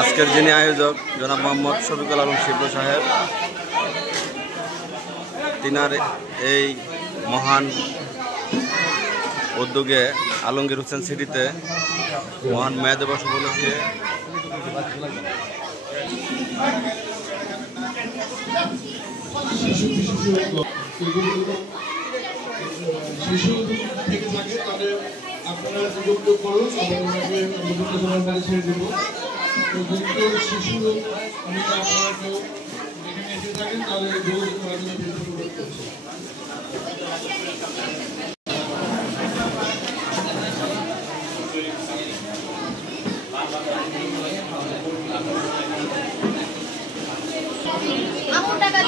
আজকের যিনি আয়োজক জনাব মোহাম্মদ শফিকুল আলম শিবলু সাহেব, তিনার এই মহান উদ্যোগে আলমগীর হোসেন সিটিতে মহান মে দিবস উপলক্ষে শিশু থেকে থাকে তাদের আপনারা যোগাযোগ করুন, সবাই ছেড়ে দেবো। শিশু আমি আপনারা কেউ এখানে এসে থাকেন তাহলে যোগাযোগ করার জন্য অনুরোধ করছি। টাকা